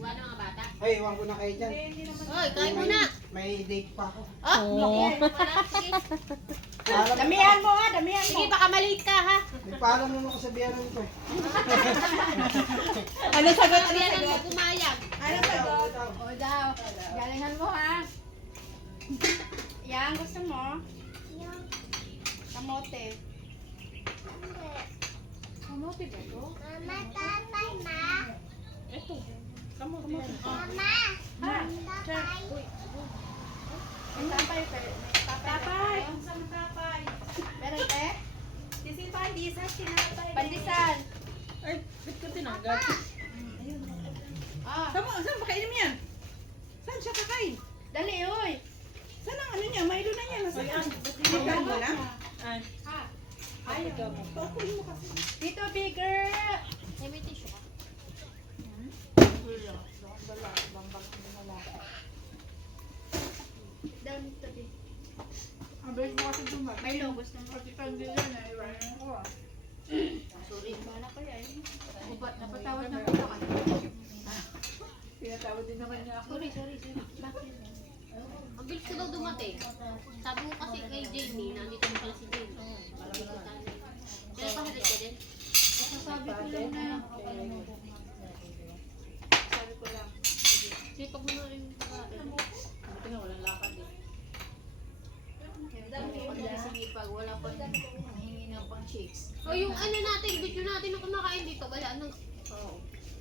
Iwan ng mga bata. Ay, iwan ko na kayo dyan. Hoy, kain mo na. May date pa ako. Oh, sige. Damihan mo ha, damihan mo. Sige, baka maliit ka ha. Nagpaalam naman ako sa biyanan ko. Ano sagot? Ano Yan ang sagot? pumayag. Ano sagot? O daw, galingan mo ha. Yang, gusto mo? Kamote. Kamote ba ito? Mama, tatay, ma. Ito. Kamote. Mama, Ha? tatay. May tapay. Tapay. Ang sa tapay. Meron eh? Sisi pandesal, tinapay. Pandesal. Ay, ba't ko tinanggal? Ah, Saan ba kainin mo yan? Saan siya kakain? dali uy. Saan ang ano niya? Mayroon na yan. Nasaan? Bigyan mo na? Ay, Ayaw. pakuin mo kasi. Dito, bigger. Ay, may tissue ka. Down dito, big. Abay mo kasi dumating. May logos na mo. Pati kandila na, iwanan ko ah. Sorry. Bala ko yan. Napatawad na po ka. Pinatawad din naman niya ako. Sorry. Bakit? Ang bilis ko daw dumating. Sabi ko kasi kay Jamie, nandito na pala si Jamie. Kaya pahalit ka din? Sabi ko lang na. Sabi ko lang. Sipag mo na rin yung pagkain. Buti nga, walang lakad eh. Pag wala pa hingi ng pang chicks. O yung ano natin, video natin na kumakain dito, wala na. Oo.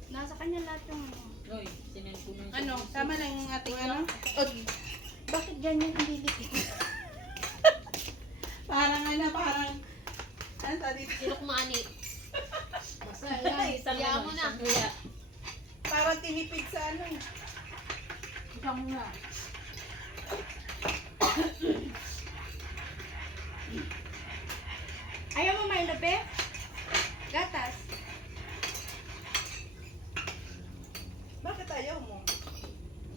Nasa kanya lahat yung Noy, sinend ko nung... ano, tama lang yung ating ano? Bakit ganyan ang bibig? Parang parang... Ano sa dito? Sinukmani. Basta yan. Kaya mo na. Parang tinipid sa ano. Isang nga. Ayaw mo may labi? Gatas. Bakit ayaw mo?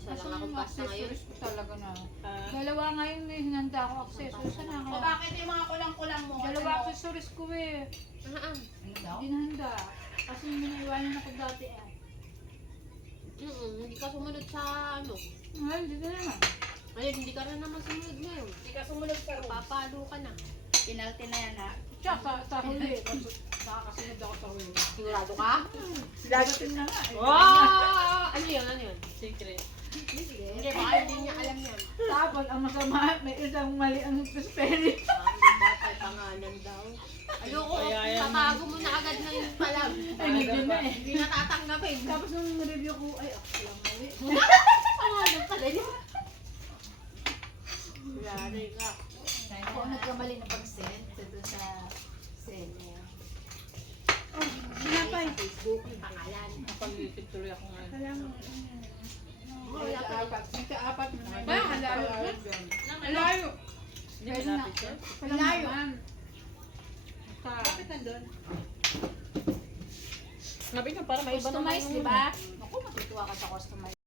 Isa lang akong pasta ngayon. accessories ko talaga na. Dalawa ngayon may hinanda ako accessories. Sana O nga. bakit yung mga kulang-kulang mo? Dalawa accessories ko eh. Hindi nahanda. Kasi minaiwanan ako dati eh. Hindi ka sumunod sa ano. Ngayon, hindi na naman. Ngayon, hindi ka rin naman sumunod ngayon. Hindi ka sumunod sa room. Papalo ka na. Penalty na yan ha. Tsaka sa huli. Nakakasunod ako sa huli. Sigurado ka? Dagating na nga eh. Wow! Ano yun? Ano yun? Secret. Hindi, baka hindi niya alam yan. Tapos ang masama, may isang mali ang spelling. Hindi batay pangalan daw. Ayoko, Kaya yan. tatago mo na agad na yun pala. Ay, hindi na eh. Hindi na tatanggapin. Tapos nung review ko, ay ako lang mali. Pangalan pala niya. Yari ka. Ako ang nagkamali na pag-send dito sa send niya. Sinapay. Facebook, yung pangalan. Napag-isip tuloy ako ngayon. Alam mo. May kaapat. May kaapat na naman. Ba, halayo. Halayo. Hindi mo lapit siya? Malayo. Bakit nandun? Sabi niya para may iba naman Customize, di ba? Ako, matutuwa ka sa customize.